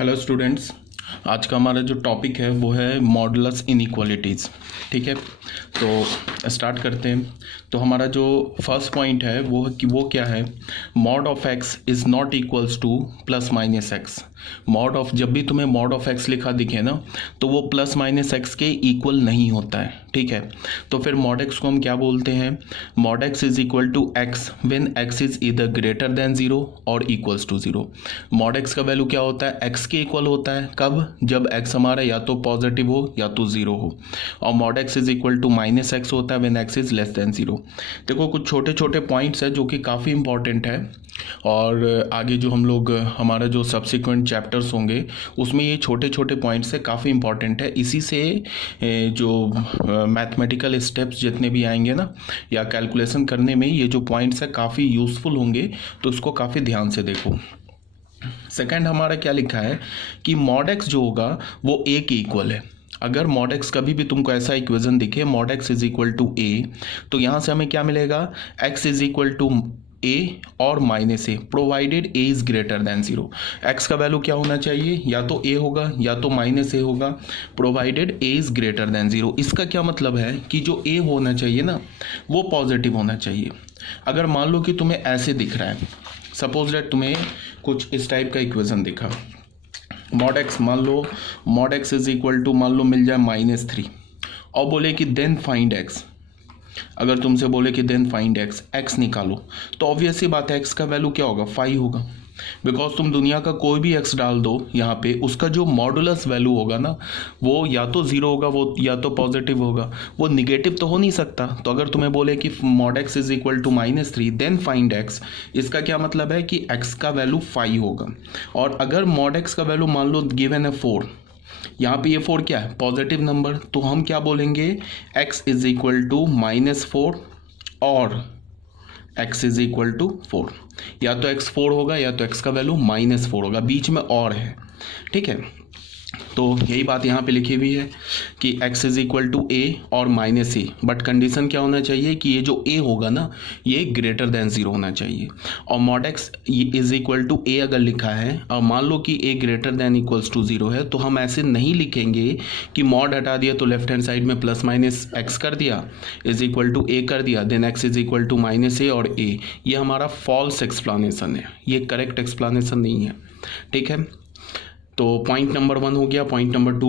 Hello students. आज का हमारा जो टॉपिक है वो है मॉडुलस इनइक्वालिटीज़। ठीक है, तो स्टार्ट करते हैं। तो हमारा जो फर्स्ट पॉइंट है वो क्या है, mod of x is not equals two plus minus x. Mod of, जब भी तुम्हें मॉड ऑफ एक्स लिखा दिखे ना तो वो प्लस माइनस एक्स के इक्वल नहीं होता है। ठीक है, तो फिर मॉड एक्स को हम क्या बोलते हैं, mod x is equal to x when x is either greater than zero और equals to zero. Mod x का वैल्यू क्या होता है, एक्स के इक्वल होता है। कब, जब एक्स हमारा या तो पॉजिटिव हो या तो जीरो हो। और mod x is equal to minus x होता है when x is less than zero. देखो कुछ छोटे छोटे पॉइंट्स हैं जो कि काफ़ी इंपॉर्टेंट है, और आगे जो हम लोग हमारा जो सब्सिक्वेंट चैप्टर्स होंगे उसमें ये छोटे छोटे पॉइंट्स से काफ़ी इंपॉर्टेंट है। इसी से जो मैथमेटिकल स्टेप्स जितने भी आएंगे ना या कैलकुलेशन करने में ये जो पॉइंट्स है काफ़ी यूज़फुल होंगे, तो इसको काफ़ी ध्यान से देखो। सेकंड हमारा क्या लिखा है कि मॉड एक्स जो होगा वो ए के इक्वल है। अगर मॉड एक्स कभी भी तुमको ऐसा इक्वेशन दिखे mod x is equal to a, तो यहाँ से हमें क्या मिलेगा, x is equal to a और minus a provided a is greater than zero. एक्स का वैल्यू क्या होना चाहिए, या तो ए होगा या तो माइनस ए होगा, provided a is greater than zero. इसका क्या मतलब है कि जो ए होना चाहिए ना वो पॉजिटिव होना चाहिए। अगर मान लो कि तुम्हें ऐसे दिख रहा है, सपोज दैट तुम्हें कुछ इस टाइप का इक्वेशन दिखा, मॉड एक्स, मान लो mod x is equal to, मान लो मिल जाए -3, और बोले कि देन फाइंड एक्स। अगर तुमसे बोले कि देन फाइंड एक्स, एक्स निकालो, तो ऑब्वियस ही बात है एक्स का वैल्यू क्या होगा, 5 होगा। बिकॉज तुम दुनिया का कोई भी एक्स डाल दो यहाँ पे, उसका जो मॉडुलस वैल्यू होगा ना वो या तो जीरो होगा, वो या तो पॉजिटिव होगा, वो निगेटिव तो हो नहीं सकता। तो अगर तुम्हें बोले कि mod x is equal to -3 then find x, इसका क्या मतलब है कि एक्स का वैल्यू 5 होगा। और अगर मॉड एक्स का वैल्यू मान लो गिवन है 4, यहाँ पे ये 4 क्या है, पॉजिटिव नंबर, तो हम क्या बोलेंगे, x इज इक्वल टू -4 और x इज इक्वल टू 4। या तो x 4 होगा या तो x का वैल्यू -4 होगा, बीच में और है। ठीक है, तो यही बात यहाँ पे लिखी हुई है कि x is equal to a और -a, बट कंडीशन क्या होना चाहिए कि ये जो a होगा ना ये ग्रेटर देन जीरो होना चाहिए। और mod x is equal to a अगर लिखा है और मान लो कि a greater than equals to zero है, तो हम ऐसे नहीं लिखेंगे कि मॉड हटा दिया तो लेफ्ट हैंड साइड में प्लस माइनस एक्स कर दिया इज इक्वल टू ए कर दिया, then x is equal to -a और a। ये हमारा फॉल्स एक्सप्लानेशन है, ये करेक्ट एक्सप्लानेशन नहीं है। ठीक है, तो पॉइंट नंबर 1 हो गया, पॉइंट नंबर 2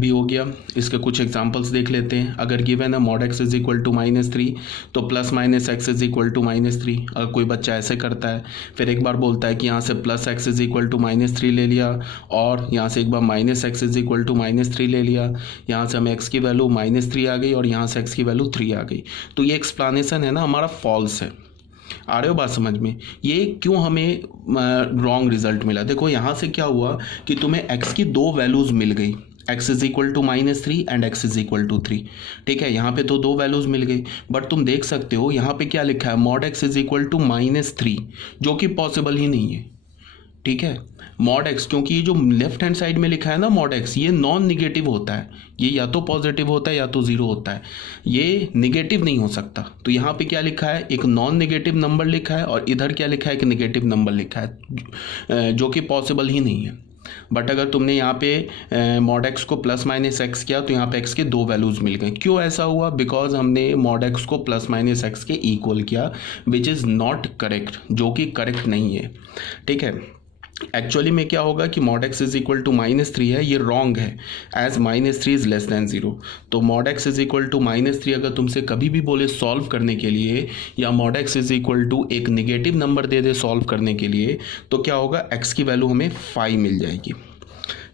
भी हो गया। इसके कुछ एग्जांपल्स देख लेते हैं। अगर गिवन है mod x is equal to -3 तो plus minus x is equal to -3। अगर कोई बच्चा ऐसे करता है, फिर एक बार बोलता है कि यहाँ से plus x is equal to -3 ले लिया, और यहाँ से एक बार minus x is equal to -3 ले लिया, यहाँ से हमें एक्स की वैल्यू -3 आ गई और यहाँ से एक्स की वैल्यू 3 आ गई, तो ये एक्सप्लानेशन है ना हमारा फॉल्स है। आ रहे हो बात समझ में, ये क्यों हमें रॉन्ग रिजल्ट मिला। देखो यहाँ से क्या हुआ कि तुम्हें x की दो वैल्यूज मिल गई, x is equal to -3 and x is equal to 3। ठीक है, यहाँ पे तो दो वैल्यूज मिल गई, बट तुम देख सकते हो यहाँ पे क्या लिखा है, mod x is equal to -3, जो कि पॉसिबल ही नहीं है। ठीक है, मॉड एक्स, क्योंकि ये जो लेफ्ट हैंड साइड में लिखा है ना मॉड एक्स, ये नॉन निगेटिव होता है, ये या तो पॉजिटिव होता है या तो जीरो होता है, ये निगेटिव नहीं हो सकता। तो यहाँ पे क्या लिखा है, एक नॉन निगेटिव नंबर लिखा है और इधर क्या लिखा है, एक निगेटिव नंबर लिखा है, जो कि पॉसिबल ही नहीं है। बट अगर तुमने यहाँ पे मॉड एक्स को प्लस माइनस एक्स किया तो यहाँ पे एक्स के दो वैल्यूज मिल गए। क्यों ऐसा हुआ, बिकॉज हमने मॉड एक्स को प्लस माइनस एक्स के इक्वल किया, विच इज़ नॉट करेक्ट, जो कि करेक्ट नहीं है। ठीक है, एक्चुअली में क्या होगा कि mod x is equal to -3 है, ये रॉन्ग है, as -3 is less than zero. तो mod x is equal to -3 अगर तुमसे कभी भी बोले सॉल्व करने के लिए, या mod x is equal to एक निगेटिव नंबर दे दे सॉल्व करने के लिए, तो क्या होगा, एक्स की वैल्यू हमें 5 मिल जाएगी।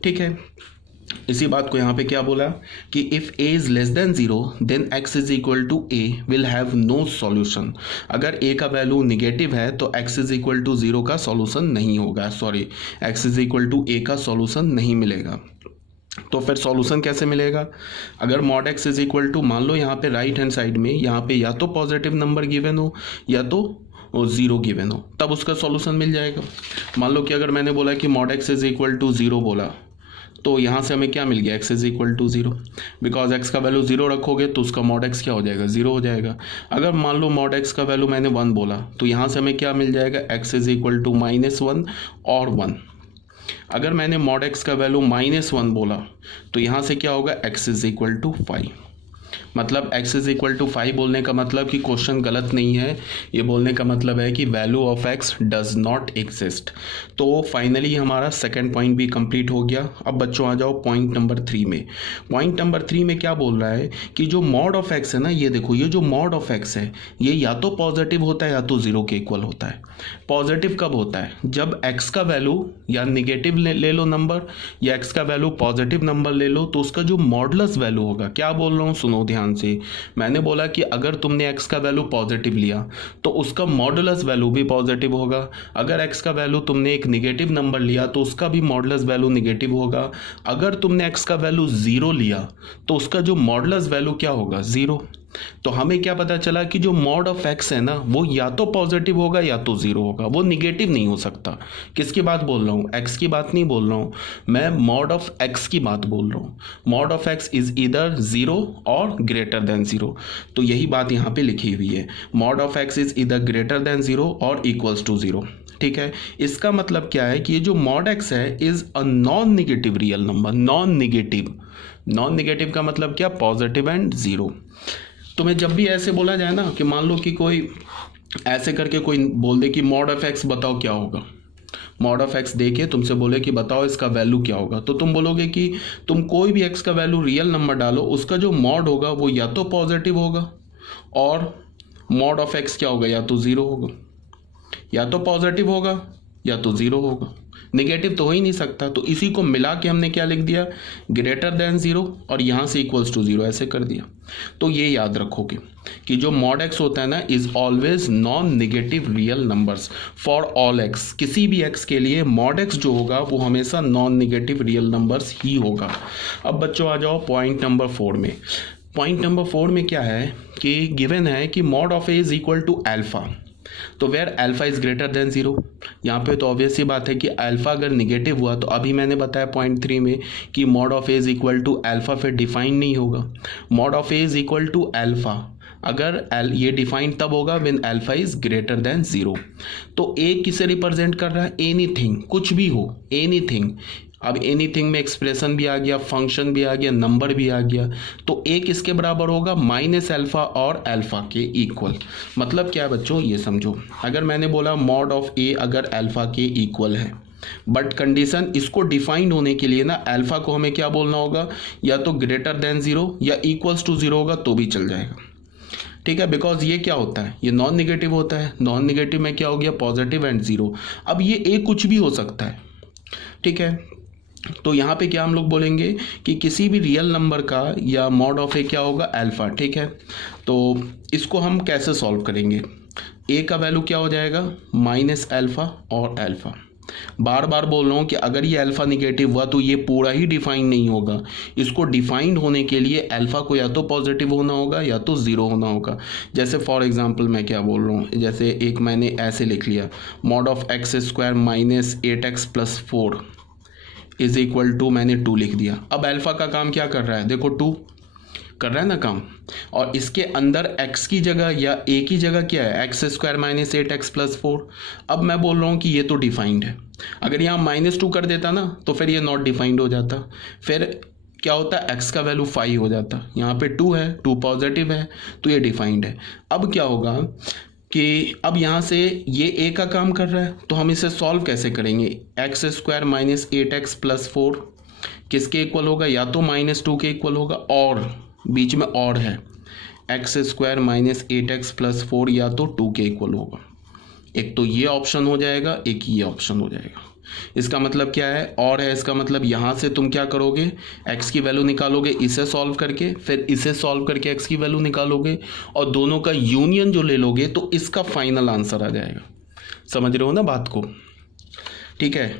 ठीक है, इसी बात को यहाँ पे क्या बोला कि if a is less than zero then x is equal to a will have no solution. अगर a का वैल्यू निगेटिव है तो x is equal to zero का सॉल्यूशन नहीं होगा, sorry x is equal to a का solution नहीं मिलेगा। तो फिर सॉल्यूशन कैसे मिलेगा, अगर mod x is equal to, मान लो यहाँ पे राइट हैंड साइड में यहाँ पे या तो पॉजिटिव नंबर गिवन हो या तो जीरो गिवन हो, तब उसका सॉल्यूशन मिल जाएगा। मान लो कि अगर मैंने बोला कि mod x is equal to zero बोला, तो यहाँ से हमें क्या मिल गया, x is equal to zero, because x का वैल्यू जीरो रखोगे तो उसका मॉड x क्या हो जाएगा, जीरो हो जाएगा। अगर मान लो मॉड x का वैल्यू मैंने 1 बोला, तो यहाँ से हमें क्या मिल जाएगा, x इज इक्वल टू -1 और 1। अगर मैंने मॉड एक्स का वैल्यू -1 बोला तो यहाँ से क्या होगा, x इज इक्वल टू 5। मतलब x इज इक्वल टू 5 बोलने का मतलब कि क्वेश्चन गलत नहीं है, ये बोलने का मतलब है कि value of x does not exist. तो फाइनली हमारा सेकंड पॉइंट भी कंप्लीट हो गया। अब बच्चों आ जाओ पॉइंट नंबर 3 में। पॉइंट नंबर 3 में क्या बोल रहा है कि जो मॉड ऑफ x है ना, ये देखो, ये जो मॉड ऑफ x है ये या तो पॉजिटिव होता है या तो 0 के इक्वल होता है। पॉजिटिव कब होता है, जब x का वैल्यू या निगेटिव ले लो नंबर, या x का वैल्यू पॉजिटिव नंबर ले लो, तो उसका जो मॉडुलस वैल्यू होगा, क्या बोल रहा हूँ सुनो ध्यान से, मैंने बोला कि अगर तुमने x का वैल्यू पॉजिटिव लिया तो उसका मॉडुलस वैल्यू भी पॉजिटिव होगा। अगर x का वैल्यू तुमने एक निगेटिव नंबर लिया तो उसका भी मॉडुलस वैल्यू निगेटिव होगा। अगर तुमने x का वैल्यू 0 लिया तो उसका जो मॉडुलस वैल्यू क्या होगा, 0। तो हमें क्या पता चला कि जो मॉड ऑफ x है ना, वो या तो पॉजिटिव होगा या तो 0 होगा, वो निगेटिव नहीं हो सकता। किसकी बात बोल रहा हूँ, x की बात नहीं बोल रहा हूँ, मैं मॉड ऑफ x की बात बोल रहा हूँ। मॉड ऑफ x इज इधर 0 और ग्रेटर देन 0। तो यही बात यहाँ पे लिखी हुई है, मॉड ऑफ x इज इधर ग्रेटर देन 0 और इक्वल्स टू 0। ठीक है, इसका मतलब क्या है कि ये जो मॉड x है is a non negative real number. Non negative का मतलब क्या, पॉजिटिव एंड 0। तुम्हें जब भी ऐसे बोला जाए ना कि मान लो कि कोई ऐसे करके कोई बोल दे कि मॉड ऑफ एक्स बताओ क्या होगा, मॉड ऑफ एक्स दे के तुमसे बोले कि बताओ इसका वैल्यू क्या होगा, तो तुम बोलोगे कि तुम कोई भी एक्स का वैल्यू रियल नंबर डालो, उसका जो मॉड होगा वो या तो पॉजिटिव होगा और मॉड ऑफ एक्स क्या होगा, या तो 0 होगा, या तो पॉजिटिव होगा या तो 0 होगा, निगेटिव तो हो ही नहीं सकता। तो इसी को मिला के हमने क्या लिख दिया, ग्रेटर देन 0 और यहाँ से इक्वल्स टू 0 ऐसे कर दिया। तो ये याद रखोगे कि जो मॉड एक्स होता है ना is always non negative real numbers for all x. किसी भी एक्स के लिए मॉड एक्स जो होगा वो हमेशा नॉन निगेटिव रियल नंबर्स ही होगा। अब बच्चों आ जाओ पॉइंट नंबर 4 में। पॉइंट नंबर 4 में क्या है कि गिवन है कि mod of a is equal to alpha, तो where alpha is greater than 0। यहाँ पे तो ऑब्वियस सी बात है कि अल्फा अगर निगेटिव हुआ तो अभी मैंने बताया पॉइंट 3 में कि mod of a is equal to alpha फिर डिफाइन नहीं होगा। Mod of a is equal to alpha अगर ये डिफाइन तब होगा when alpha is greater than 0। तो ए किसे रिप्रेजेंट कर रहा है, एनीथिंग, कुछ भी हो, एनीथिंग। अब एनीथिंग में एक्सप्रेशन भी आ गया, फंक्शन भी आ गया, नंबर भी आ गया। तो ए किसके बराबर होगा, माइनस अल्फा और अल्फा के इक्वल। मतलब क्या है बच्चों, ये समझो, अगर मैंने बोला मॉड ऑफ ए अगर अल्फा के इक्वल है, बट कंडीशन इसको डिफाइंड होने के लिए ना अल्फा को हमें क्या बोलना होगा, या तो ग्रेटर देन 0 या इक्वल्स टू 0 होगा तो भी चल जाएगा। ठीक है, बिकॉज ये क्या होता है, ये नॉन निगेटिव होता है। नॉन निगेटिव में क्या हो गया, पॉजिटिव एंड 0। अब ये ए कुछ भी हो सकता है। ठीक है, तो यहाँ पे क्या हम लोग बोलेंगे कि किसी भी रियल नंबर का या मॉड ऑफ ए क्या होगा, अल्फा। ठीक है, तो इसको हम कैसे सॉल्व करेंगे, ए का वैल्यू क्या हो जाएगा, माइनस अल्फा और अल्फा। बार बार बोल रहा हूँ कि अगर ये अल्फा निगेटिव हुआ तो ये पूरा ही डिफाइन नहीं होगा। इसको डिफाइंड होने के लिए अल्फा को या तो पॉजिटिव होना होगा या तो 0 होना होगा। जैसे फॉर एग्जांपल मैं क्या बोल रहा हूँ, जैसे एक मैंने ऐसे लिख लिया, mod of x square minus 8x plus 4 is equal to, मैंने 2 लिख दिया। अब अल्फा का काम क्या कर रहा है, देखो 2 कर रहा है ना काम, और इसके अंदर x की जगह या a की जगह क्या है, x square minus 8x plus 4। अब मैं बोल रहा हूँ कि ये तो डिफाइंड है। अगर यहाँ -2 कर देता ना तो फिर ये नॉट डिफाइंड हो जाता, फिर क्या होता है, x का वैल्यू 5 हो जाता। यहाँ पे 2 है, 2 पॉजिटिव है तो ये डिफाइंड है। अब क्या होगा कि अब यहाँ से ये a का काम कर रहा है, तो हम इसे सॉल्व कैसे करेंगे, x square minus 8x plus 4 किसके इक्वल होगा, या तो -2 के इक्वल होगा, और बीच में और है x square minus 8x plus 4 या तो 2 के इक्वल होगा। एक तो ये ऑप्शन हो जाएगा, एक ये ऑप्शन हो जाएगा। इसका मतलब क्या है, और है, इसका मतलब यहाँ से तुम क्या करोगे, x की वैल्यू निकालोगे इसे सॉल्व करके, फिर इसे सॉल्व करके x की वैल्यू निकालोगे, और दोनों का यूनियन जो ले लोगे तो इसका फाइनल आंसर आ जाएगा। समझ रहे हो ना बात को। ठीक है,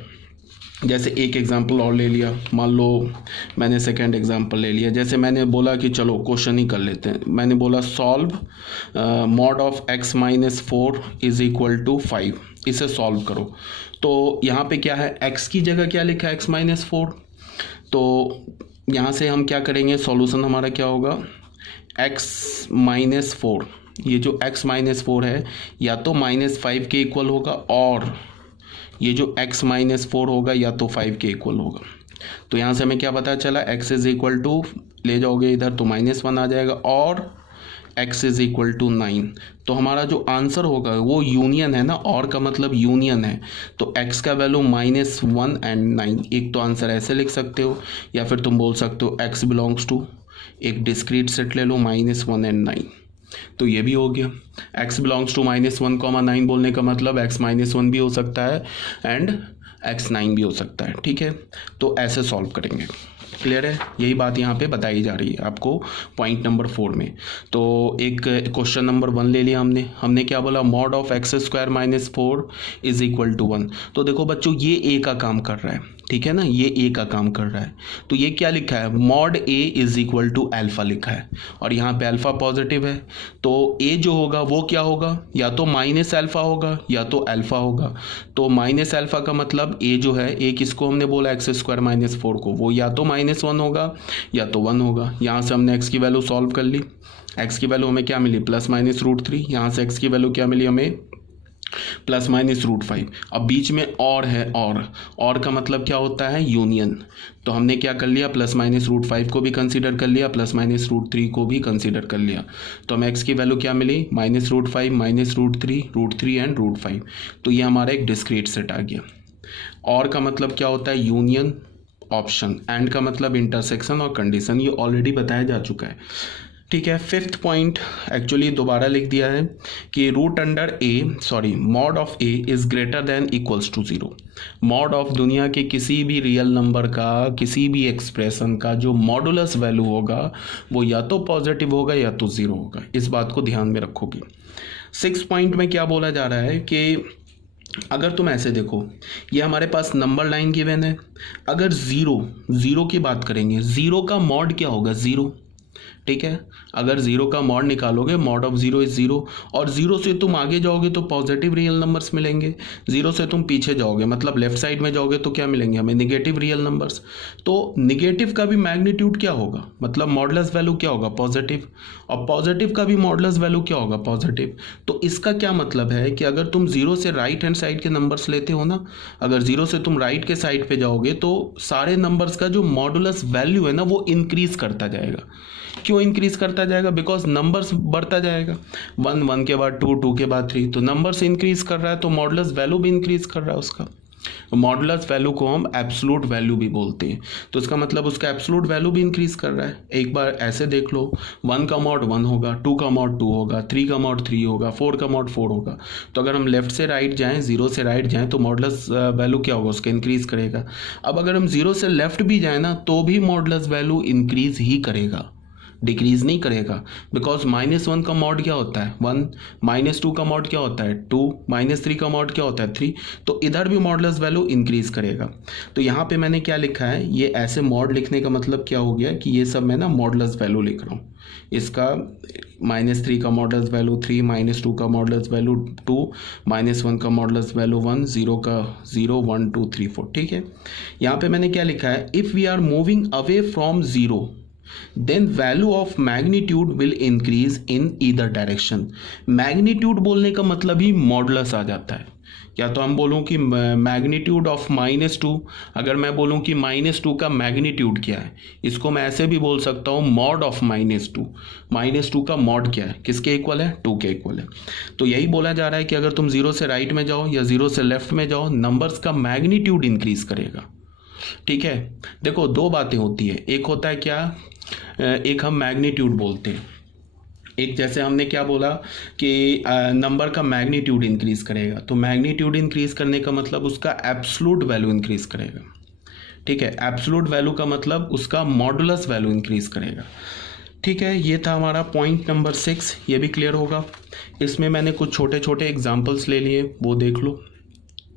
जैसे एक एग्जांपल और ले लिया, मान लो मैंने सेकंड एग्जांपल ले लिया। जैसे मैंने बोला कि चलो क्वेश्चन ही कर लेते हैं, मैंने बोला solve mod of x minus 4 is equal to 5, इसे सॉल्व करो। तो यहाँ पे क्या है, x की जगह क्या लिखा है, x माइनस 4। तो यहाँ से हम क्या करेंगे, सॉल्यूशन हमारा क्या होगा, x माइनस 4, ये जो x माइनस 4 है या तो -5 के इक्वल होगा और ये जो x माइनस 4 होगा या तो 5 के इक्वल होगा। तो यहाँ से हमें क्या पता चला, x इज इक्वल टू, ले जाओगे इधर तो -1 आ जाएगा, और x इज इक्वल टू 9। तो हमारा जो आंसर होगा वो यूनियन है ना, और का मतलब यूनियन है, तो x का वैल्यू -1 एंड 9। एक तो आंसर ऐसे लिख सकते हो, या फिर तुम बोल सकते हो x बिलोंग्स टू एक डिस्क्रीट सेट ले लो -1 एंड 9। तो ये भी हो गया। x बिलोंग्स टू -1, 9 बोलने का मतलब x -1 भी हो सकता है एंड x 9 भी हो सकता है। ठीक है, तो ऐसे सॉल्व करेंगे। क्लियर है, यही बात यहाँ पे बताई जा रही है आपको पॉइंट नंबर 4 में। तो एक क्वेश्चन नंबर 1 ले लिया हमने क्या बोला, mod of x² - 4 is equal to 1। तो देखो बच्चों, ये a का काम कर रहा है, ठीक है ना, ये a का काम कर रहा है। तो ये क्या लिखा है, mod a is equal to alpha लिखा है, और यहाँ पे अल्फा पॉजिटिव है, तो a जो होगा वो क्या होगा, या तो -α होगा या तो अल्फा होगा। तो -α का मतलब a जो है, a किसको हमने बोला, x² - 4 को, वो या तो -1 होगा या तो 1 होगा। यहाँ से हमने x की वैल्यू सॉल्व कर ली, x की वैल्यू हमें क्या मिली, ±√3। यहाँ से x की वैल्यू क्या मिली हमें, ±√5। अब बीच में और है, और का मतलब क्या होता है, यूनियन। तो हमने क्या कर लिया, ±√5 को भी कंसीडर कर लिया, +-√3 को भी कंसीडर कर लिया। तो हमें x की वैल्यू क्या मिली, -√5, -√3, √3 एंड √5। तो ये हमारा एक डिस्क्रीट सेट आ गया। और का मतलब क्या होता है, यूनियन, ऑप्शन, एंड का मतलब इंटरसेक्शन और कंडीशन, ये ऑलरेडी बताया जा चुका है। ठीक है, 5th पॉइंट एक्चुअली दोबारा लिख दिया है कि mod of a is greater than equals to 0। Mod of दुनिया के किसी भी रियल नंबर का, किसी भी एक्सप्रेशन का जो मॉडुलस वैल्यू होगा वो या तो पॉजिटिव होगा या तो 0 होगा। इस बात को ध्यान में रखोगे। 6th पॉइंट में क्या बोला जा रहा है कि अगर तुम ऐसे देखो, ये हमारे पास नंबर लाइन गिवन है, अगर ज़ीरो की बात करेंगे, ज़ीरो का मॉड क्या होगा, 0। ठीक है, अगर 0 का मॉड निकालोगे, मॉड ऑफ 0 इज 0, और 0 से तुम आगे जाओगे तो पॉजिटिव रियल नंबर्स मिलेंगे, 0 से तुम पीछे जाओगे मतलब लेफ्ट साइड में जाओगे तो क्या मिलेंगे हमें, नेगेटिव रियल नंबर्स। तो नेगेटिव का भी मैग्नीट्यूड क्या होगा, मतलब मॉडुलस वैल्यू क्या होगा, पॉजिटिव, और पॉजिटिव का भी मॉडुलस वैल्यू क्या होगा, पॉजिटिव। तो इसका क्या मतलब है कि अगर तुम 0 से राइट हैंड साइड के नंबर्स लेते हो ना, अगर 0 से तुम राइट के साइड पे जाओगे तो सारे नंबर्स का जो मॉडुलस वैल्यू है ना वो इंक्रीज करता जाएगा। क्यों इंक्रीज करता जाएगा, बिकॉज नंबर्स बढ़ता जाएगा, 1 के बाद 2 के बाद 3, तो नंबर्स इंक्रीज कर रहा है तो मॉडुलस वैल्यू भी इंक्रीज कर रहा है उसका। मॉडुलस वैल्यू को हम एब्सोल्यूट वैल्यू भी बोलते हैं, तो इसका मतलब उसका एब्सोल्यूट वैल्यू भी इंक्रीज कर रहा है। एक बार ऐसे देख लो, 1 का मॉड 1 होगा, 2 का मॉड 2 होगा, 3 का मॉड 3 होगा, 4 का मॉड 4 होगा। तो अगर हम लेफ्ट से राइट जाएं, 0 से राइट जाएं तो मॉडुलस वैल्यू क्या होगा, उसका इंक्रीज करेगा। अब अगर हम 0 से लेफ्ट भी जाएं ना तो भी मॉडुलस वैल्यू इंक्रीज ही करेगा, डिक्रीज नहीं करेगा, बिकॉज -1 का मॉड क्या होता है 1, -2 का मॉड क्या होता है 2, -3 का मॉड क्या होता है 3, तो इधर भी मॉडुलस वैल्यू इंक्रीज करेगा। तो यहाँ पे मैंने क्या लिखा है, ये ऐसे मॉड लिखने का मतलब क्या हो गया कि ये सब मैं ना मॉडुलस वैल्यू लिख रहा हूँ। इसका -3 का मॉडुलस वैल्यू 3, -2 का मॉडुलस वैल्यू 2, -1 का मॉडुलस वैल्यू 1, 0 का 0, 1 2 3 4। ठीक है, यहाँ पे मैंने क्या लिखा है, if we are moving away from 0 then value of magnitude will increase in either direction। Magnitude बोलने का मतलब ही मॉडुलस आ जाता है, या तो हम बोलूँ कि मैग्नीट्यूड ऑफ -2, अगर मैं बोलूँ कि -2 का मैग्नीट्यूड क्या है, इसको मैं ऐसे भी बोल सकता हूँ मॉड ऑफ -2 का मॉड क्या है, किसके इक्वल है, 2 के इक्वल है। तो यही बोला जा रहा है कि अगर तुम 0 से राइट में जाओ या 0 से लेफ्ट में जाओ, नंबर्स का मैग्नीट्यूड इंक्रीज करेगा। ठीक है, देखो दो बातें होती है, एक होता है क्या, एक हम मैग्नीट्यूड बोलते हैं, एक जैसे हमने क्या बोला कि नंबर का मैग्नीट्यूड इंक्रीज करेगा, तो मैग्नीट्यूड इंक्रीज करने का मतलब उसका एब्सोल्यूट वैल्यू इंक्रीज करेगा। ठीक है, एब्सोल्यूट वैल्यू का मतलब उसका मॉडुलस वैल्यू इंक्रीज करेगा। ठीक है, ये था हमारा पॉइंट नंबर 6, ये भी क्लियर होगा। इसमें मैंने कुछ छोटे छोटे एग्जाम्पल्स ले लिए, वो देख लो।